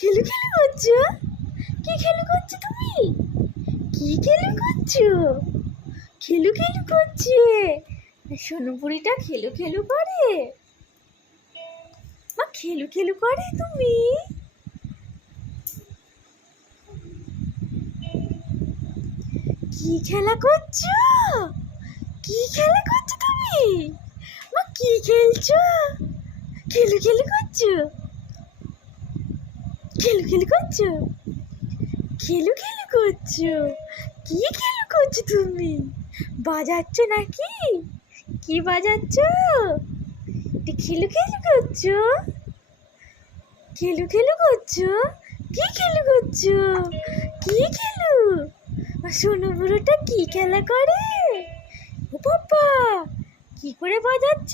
খেলু খেলু করছো? কি খেলু করছো তুমি? কি খেলু করছো? খেলু খেলু করছে। সোনু বুড়িটা খেলু খেলু করে। মা খেলু খেলু করে তুমি? কি খেলা করছো? কি খেলা করছো তুমি? মা কি খেলছো? খেলু খেলু করছো? খেলু খেলু করছো? খেলু খেলু করছো? কি খেলু করছো তুমি? বাজাচ্ছ নাকি? কি বাজাচ্ছ? খেলু খেলু করছো? খেলু খেলু করছো? কি খেলু করছো? কি খেলু? সোনু বুড়োটা কি খেলা করে? ও বাবা, কি করে বাজাচ্ছ?